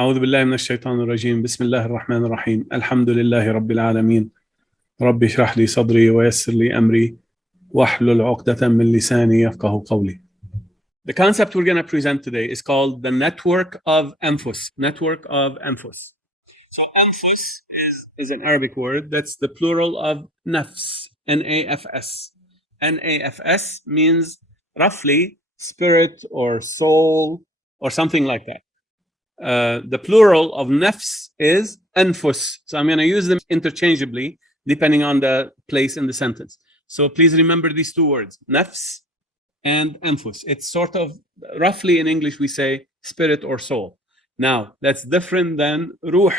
أعوذ بالله من الشيطان الرجيم بسم الله الرحمن الرحيم الحمد لله رب العالمين رب اشرح لي صدري ويسر لي أمري واحلل عقدة من لساني يفقه قولي. The concept we're going to present today is called the Network of Anfus. Network of Anfus. So Anfus is an Arabic word that's the plural of nafs, N-A-F-S. N-A-F-S means roughly spirit or soul or something like that. The plural of nafs is anfus. So I'm going to use them interchangeably depending on the place in the sentence. So please remember these two words, nafs and anfus. It's sort of roughly in English we say spirit or soul. Now that's different than ruh,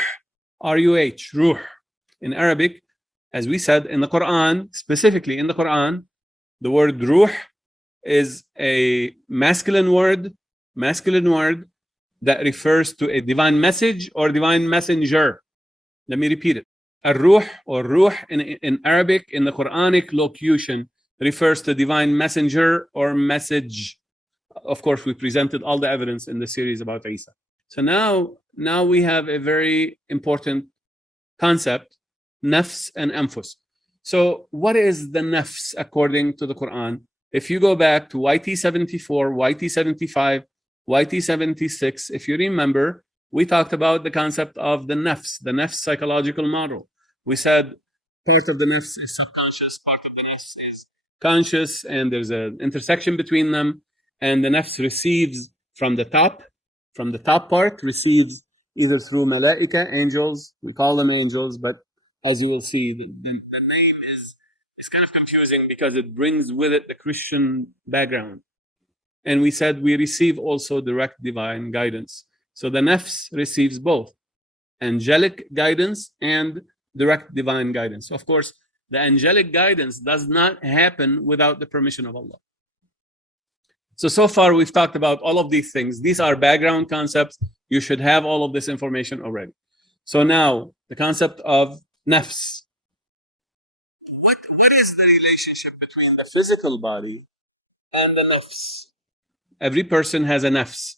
R-U-H, ruh. In Arabic, as we said in the Quran, specifically in the Quran, the word ruh is a masculine word that refers to a divine message or divine messenger. Let me repeat it. Ar-ruh or ruh in Arabic, in the Quranic locution, refers to divine messenger or message. Of course, we presented all the evidence in the series about Isa. So now we have a very important concept, nafs and anfus. So what is the nafs according to the Quran? If you go back to YT74, YT75, YT76, if you remember, we talked about the concept of the nafs psychological model. We said part of the nafs is subconscious, part of the nafs is conscious, and there's an intersection between them. And the nafs receives from the top part, receives either through malaika, angels, we call them angels, but as you will see, the name is kind of confusing because it brings with it the Christian background. And we said we receive also direct divine guidance. So the nafs receives both angelic guidance and direct divine guidance. Of course, the angelic guidance does not happen without the permission of Allah. So far we've talked about all of these things. These are background concepts. You should have all of this information already. So now the concept of nafs. What is the relationship between the physical body and the nafs? Every person has a nafs.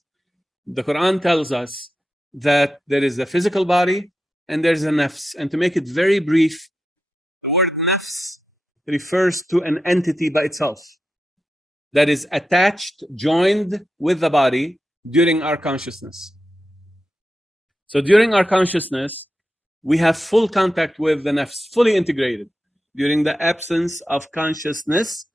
The Quran tells us that there is a physical body and there's a nafs. And to make it very brief, the word nafs refers to an entity by itself that is attached, joined with the body during our consciousness. So during our consciousness, we have full contact with the nafs, fully integrated. During the absence of consciousness,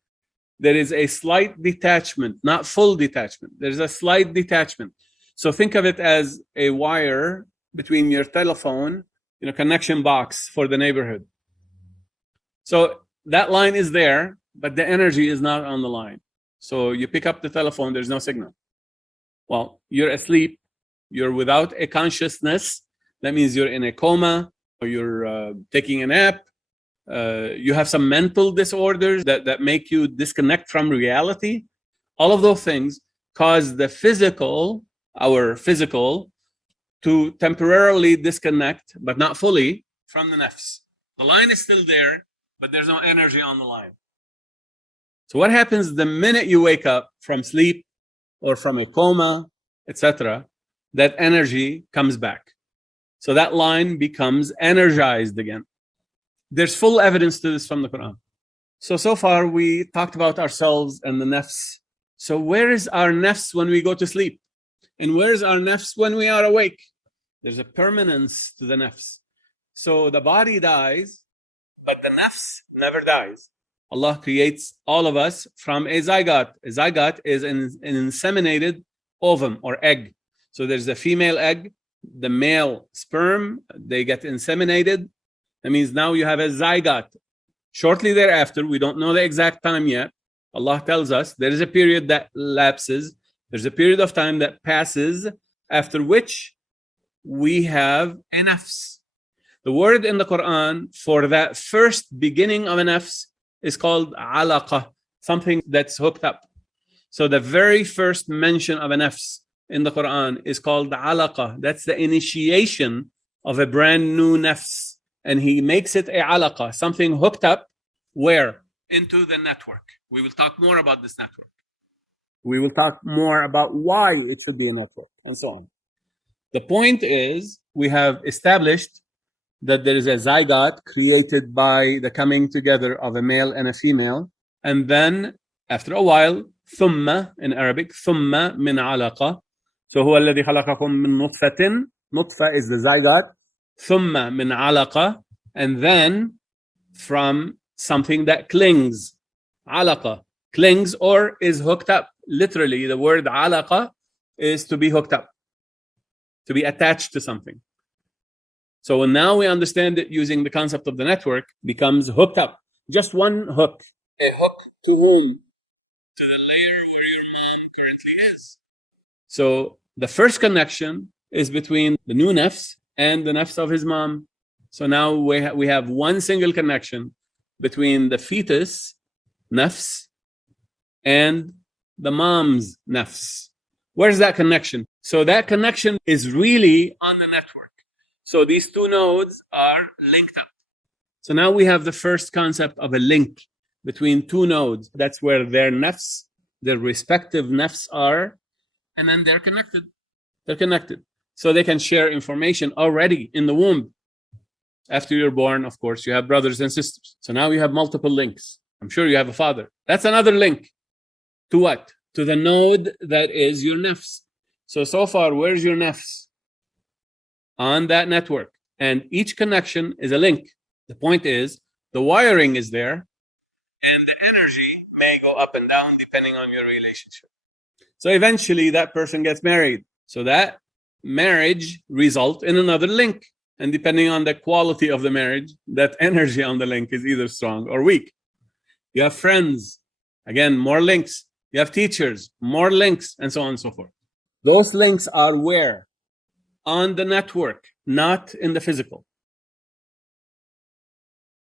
there is a slight detachment, not full detachment. There's a slight detachment. So think of it as a wire between your telephone, connection box for the neighborhood. So that line is there, but the energy is not on the line. So you pick up the telephone, there's no signal. Well, you're asleep, you're without a consciousness. That means you're in a coma, or you're taking a nap. You have some mental disorders that make you disconnect from reality. All of those things cause the our physical, to temporarily disconnect, but not fully, from the nafs. The line is still there, but there's no energy on the line. So what happens the minute you wake up from sleep or from a coma, etc., that energy comes back. So that line becomes energized again. There's full evidence to this from the Quran. So far we talked about ourselves and the nafs. So where is our nafs when we go to sleep? And where is our nafs when we are awake? There's a permanence to the nafs. So the body dies, but the nafs never dies. Allah creates all of us from a zygote. A zygote is an inseminated ovum or egg. So there's a female egg, the male sperm, they get inseminated. That means now you have a zygote. Shortly thereafter, we don't know the exact time yet, Allah tells us there is a period that lapses, there's a period of time that passes, after which we have a nafs. The word in the Quran for that first beginning of a nafs is called alaqah, something that's hooked up. So the very first mention of a nafs in the Quran is called alaqah. That's the initiation of a brand new nafs. And he makes it a alaqah, something hooked up, where? Into the network. We will talk more about this network. We will talk more about why it should be a network, and so on. The point is, we have established that there is a zygote created by the coming together of a male and a female, and then after a while, ثم in Arabic, ثم من علقة. So هو الذي خلقكم من نطفة. نطفة is the zygote. ثم من علقة, and then from something that clings. علقة clings or is hooked up. Literally, the word علقة is to be hooked up, to be attached to something. So now we understand it using the concept of the network becomes hooked up. Just one hook. A hook to whom? To the layer where your mom currently is. So the first connection is between the new nafs and the nafs of his mom. So now we have one single connection between the fetus nafs and the mom's nafs. Where's that connection? So that connection is really on the network. So these two nodes are linked up. So now we have the first concept of a link between two nodes. That's where their nafs, their respective nafs are, and then they're connected. They're connected. So they can share information already in the womb. After you're born, of course, you have brothers and sisters. So now you have multiple links. I'm sure you have a father. That's another link. To what? To the node that is your nafs. So far, where's your nafs? On that network. And each connection is a link. The point is, the wiring is there, and the energy may go up and down depending on your relationship. So eventually, that person gets married. So that marriage results in another link. And depending on the quality of the marriage, that energy on the link is either strong or weak. You have friends, again, more links. You have teachers, more links, and so on and so forth. Those links are where? On the network, not in the physical.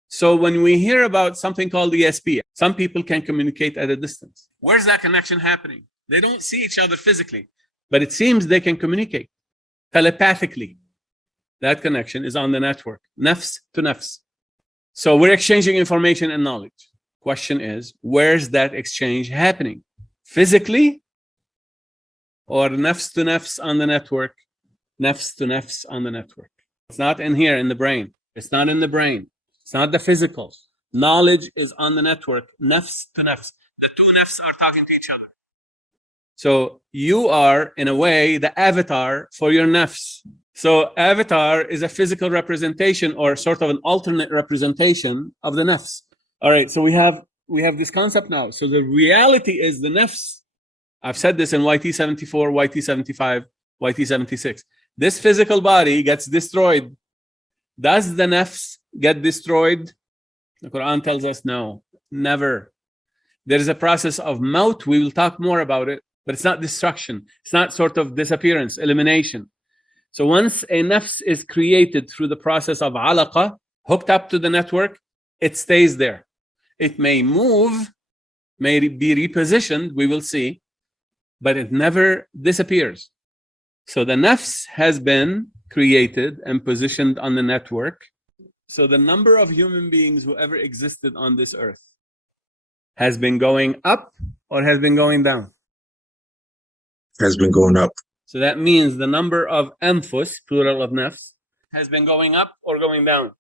So when we hear about something called ESP, some people can communicate at a distance. Where's that connection happening? They don't see each other physically, but it seems they can communicate telepathically. That connection is on the network, nafs to nafs. So we're exchanging information and knowledge. Question is, where's that exchange happening? Physically or nafs to nafs on the network? Nafs to nafs on the network. It's not in here in the brain. It's not in the brain. It's not the physical. Knowledge is on the network, nafs to nafs. The two nafs are talking to each other. So you are, in a way, the avatar for your nafs. So avatar is a physical representation or sort of an alternate representation of the nafs. All right, so we have this concept now. So the reality is the nafs. I've said this in YT74, YT75, YT76. This physical body gets destroyed. Does the nafs get destroyed? The Quran tells us no, never. There is a process of maut. We will talk more about it, but it's not destruction. It's not sort of disappearance, elimination. So once a nafs is created through the process of alaqa, hooked up to the network, it stays there. It may move, may be repositioned, we will see, but it never disappears. So the nafs has been created and positioned on the network. So the number of human beings who ever existed on this earth has been going up or has been going down? Has been going up. So that means the number of anfus, plural of nafs, has been going up or going down?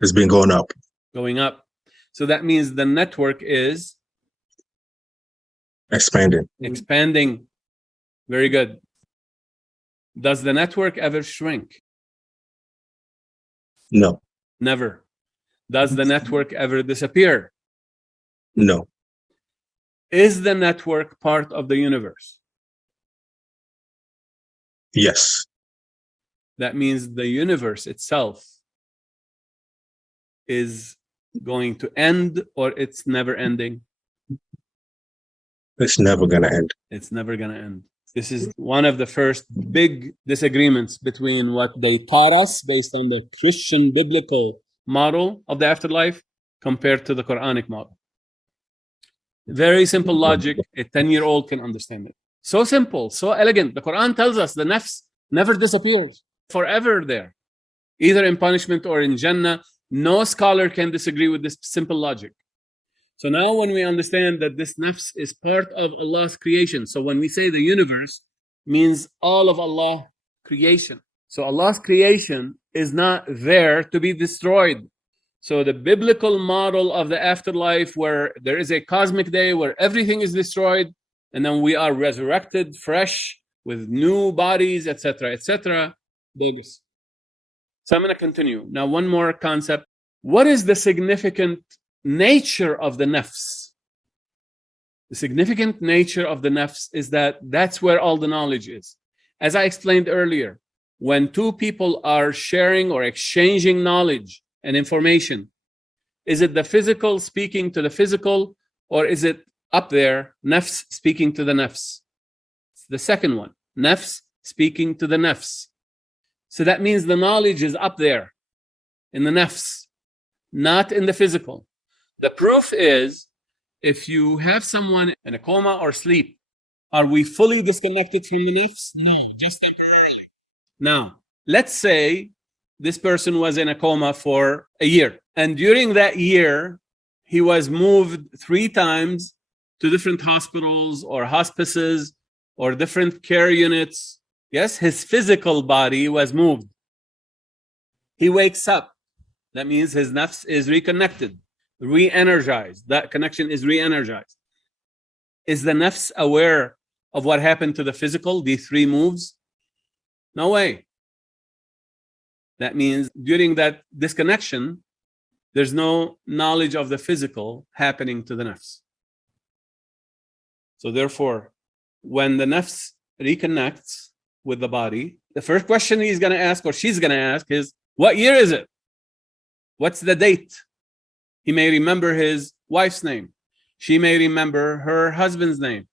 Has been going up. Going up. So that means the network is expanding. Expanding. Very good. Does the network ever shrink? No. Never. Does the network ever disappear? No. Is the network part of the universe? Yes. That means the universe itself is going to end or it's never ending? It's never going to end. It's never going to end. This is one of the first big disagreements between what they taught us based on the Christian biblical model of the afterlife compared to the Quranic model. Very simple logic. A 10-year-old can understand it. So simple, so elegant. The Quran tells us the nafs never disappears, forever there, either in punishment or in Jannah. No scholar can disagree with this simple logic. So now when we understand that this nafs is part of Allah's creation, so when we say the universe, means all of Allah creation. So Allah's creation is not there to be destroyed. So the biblical model of the afterlife, where there is a cosmic day where everything is destroyed and then we are resurrected fresh with new bodies, etc., etc., bogus. So I'm going to continue. Now, one more concept. What is the significant nature of the nafs? The significant nature of the nafs is that that's where all the knowledge is. As I explained earlier, when two people are sharing or exchanging knowledge and information, is it the physical speaking to the physical, or is it up there, nafs speaking to the nafs? It's the second one, nafs speaking to the nafs. So that means the knowledge is up there in the nafs, not in the physical. The proof is, if you have someone in a coma or sleep, are we fully disconnected from the nafs? No, just temporarily. Now, let's say this person was in a coma for a year, and during that year, he was moved 3 times to different hospitals or hospices or different care units. Yes, his physical body was moved. He wakes up. That means his nafs is reconnected, re-energized. That connection is re-energized. Is the nafs aware of what happened to the physical, these 3 moves? No way. That means during that disconnection, there's no knowledge of the physical happening to the nafs. So therefore, when the nafs reconnects with the body, the first question he's going to ask, or she's going to ask, is, what year is it? What's the date? He may remember his wife's name. She may remember her husband's name.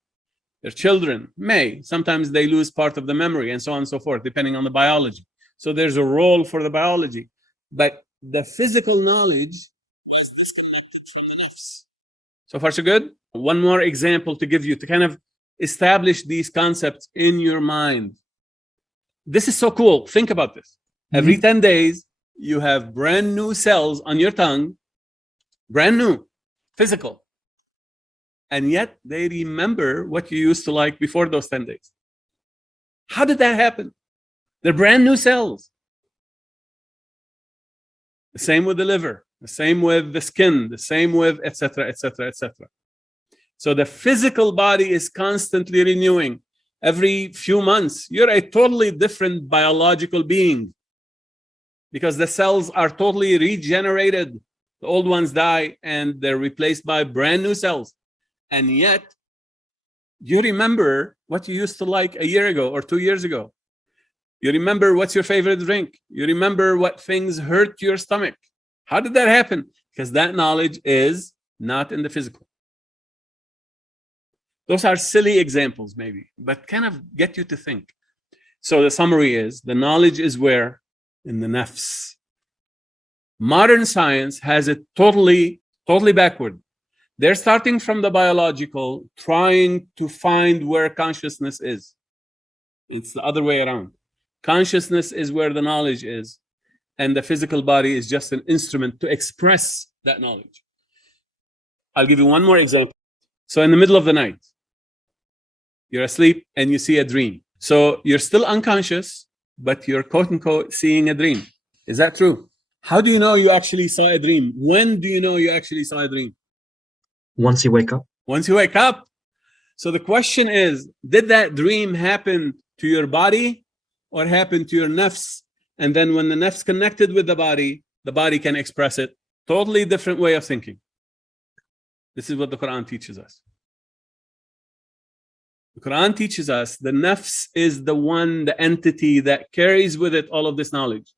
Their children may. Sometimes they lose part of the memory, and so on and so forth, depending on the biology. So there's a role for the biology. But the physical knowledge is disconnected from the nafs. So far, so good? One more example to give you, to kind of establish these concepts in your mind. This is so cool. Think about this. Every 10 days, you have brand new cells on your tongue, brand new, physical. And yet they remember what you used to like before those 10 days. How did that happen? They're brand new cells. The same with the liver, the same with the skin, the same with etc., etc., etc. So the physical body is constantly renewing. Every few months, you're a totally different biological being, because the cells are totally regenerated. The old ones die and they're replaced by brand new cells. And yet, you remember what you used to like a year ago or 2 years ago. You remember what's your favorite drink. You remember what things hurt your stomach. How did that happen? Because that knowledge is not in the physical. Those are silly examples, maybe, but kind of get you to think. So the summary is, the knowledge is where? In the nafs. Modern science has it totally backward. They're starting from the biological, trying to find where consciousness is. It's the other way around. Consciousness is where the knowledge is, and the physical body is just an instrument to express that knowledge. I'll give you one more example. So in the middle of the night, you're asleep and you see a dream. So you're still unconscious, but you're quote-unquote seeing a dream. Is that true? How do you know you actually saw a dream? When do you know you actually saw a dream? Once you wake up. Once you wake up. So the question is, did that dream happen to your body or happen to your nafs? And then when the nafs connected with the body can express it. Totally different way of thinking. This is what the Quran teaches us. The Quran teaches us the nafs is the one, the entity that carries with it all of this knowledge.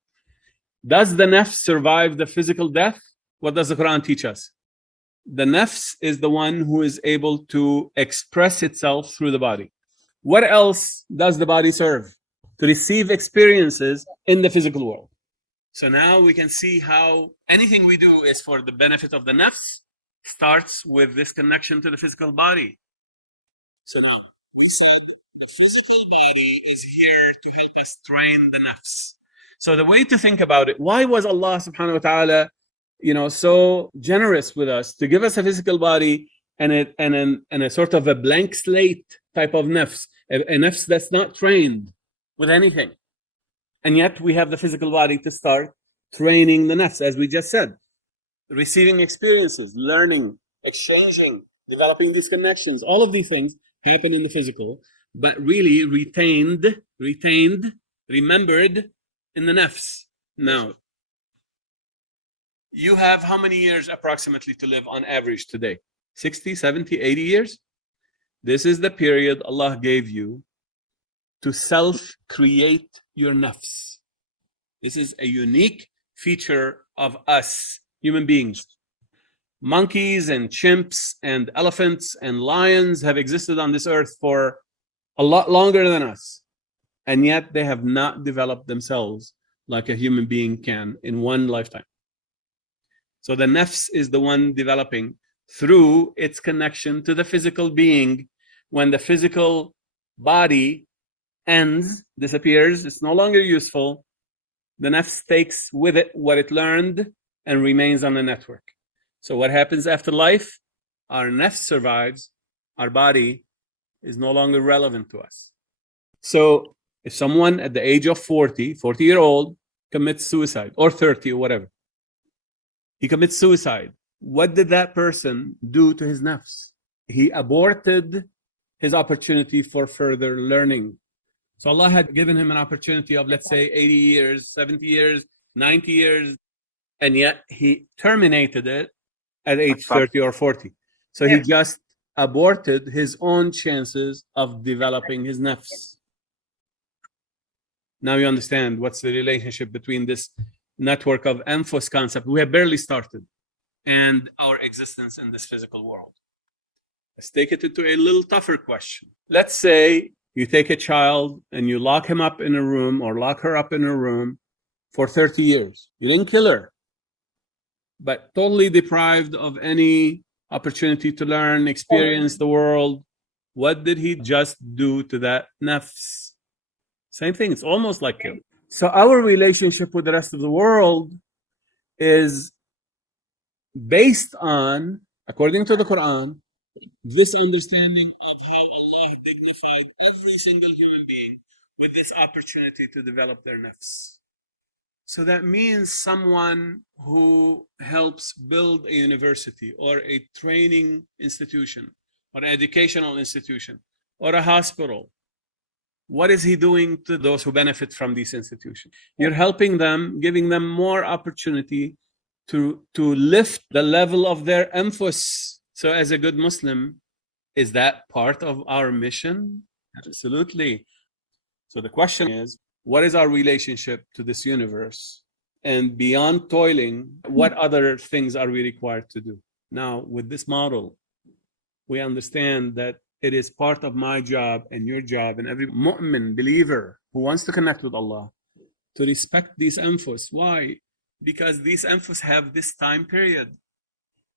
Does the nafs survive the physical death? What does the Quran teach us? The nafs is the one who is able to express itself through the body. What else does the body serve? To receive experiences in the physical world. So now we can see how anything we do is for the benefit of the nafs, starts with this connection to the physical body. So now we said the physical body is here to help us train the nafs. So the way to think about it, why was Allah subhanahu wa ta'ala so generous with us to give us a physical body and a sort of a blank slate type of nafs, a nafs that's not trained with anything? And yet we have the physical body to start training the nafs, as we just said. Receiving experiences, learning, exchanging, developing these connections. All of these things happen in the physical, but really retained, remembered in the nafs. Now, you have how many years approximately to live on average today? 60, 70, 80 years? This is the period Allah gave you to self-create your nafs. This is a unique feature of us, human beings. Monkeys and chimps and elephants and lions have existed on this earth for a lot longer than us. And yet they have not developed themselves like a human being can in one lifetime. So the nafs is the one developing through its connection to the physical being. When the physical body ends, disappears, it's no longer useful, the nafs takes with it what it learned and remains on the network. So what happens after life? Our nafs survives, our body is no longer relevant to us. So if someone at the age of 40-year-old commits suicide, or 30 or whatever, he commits suicide, what did that person do to his nafs? He aborted his opportunity for further learning. So Allah had given him an opportunity of, let's say, 80 years, 70 years, 90 years, and yet he terminated it at age 30 or 40. So he just aborted his own chances of developing his nafs. Now you understand what's the relationship between this network of Anfus concept we have barely started and our existence in this physical world. Let's take it into a little tougher question. Let's say you take a child and you lock him up in a room or lock her up in a room for 30 years. You didn't kill her, but totally deprived of any opportunity to learn, experience the world. What did he just do to that nafs? Same thing, it's almost like killing. So our relationship with the rest of the world is based on, according to the Quran, this understanding of how Allah dignified every single human being with this opportunity to develop their nafs. So that means someone who helps build a university or a training institution or an educational institution or a hospital, what is he doing to those who benefit from these institutions? You're helping them, giving them more opportunity to lift the level of their Anfus. So as a good Muslim, is that part of our mission? Absolutely. So the question is, what is our relationship to this universe? And beyond toiling, what other things are we required to do? Now, with this model, we understand that it is part of my job and your job and every mu'min believer who wants to connect with Allah to respect these Anfus. Why? Because these Anfus have this time period.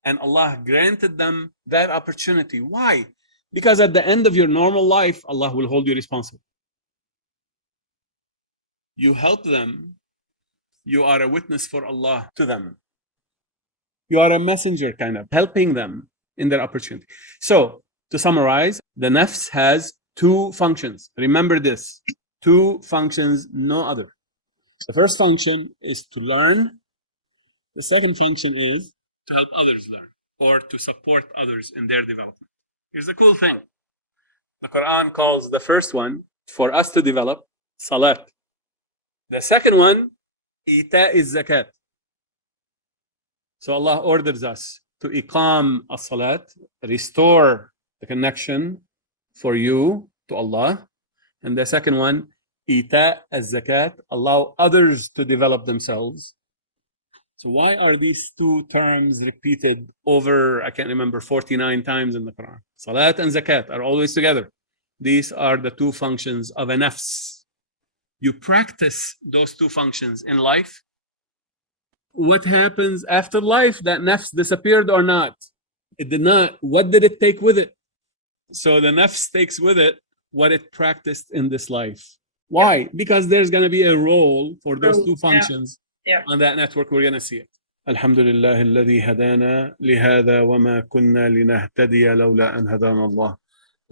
And Allah granted them that opportunity. Why? Because at the end of your normal life, Allah will hold you responsible. You help them, you are a witness for Allah to them. You are a messenger, kind of, helping them in their opportunity. So, to summarize, the nafs has two functions. Remember this, two functions, no other. The first function is to learn. The second function is to help others learn or to support others in their development. Here's the cool thing. The Quran calls the first one for us to develop Salat. The second one, YT201. So Allah orders us to iqam as-salat, restore the connection for you to Allah. And the second one, YT201, allow others to develop themselves. So why are these two terms repeated over, I can't remember, 49 times in the Quran? Salat and zakat are always together. These are the two functions of a nafs. You practice those two functions in life. What happens after life? That nafs disappeared or not? It did not. What did it take with it? So the nafs takes with it what it practiced in this life. Why? Because there's going to be a role for those two functions on that network. We're going to see it. Alhamdulillah alladhi hadana lihada wa ma kunna linahtadiya lawla an hadana Allah.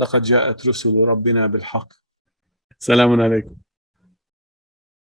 لقد جاءت رسل ربنا بالحق. سلام عليكم.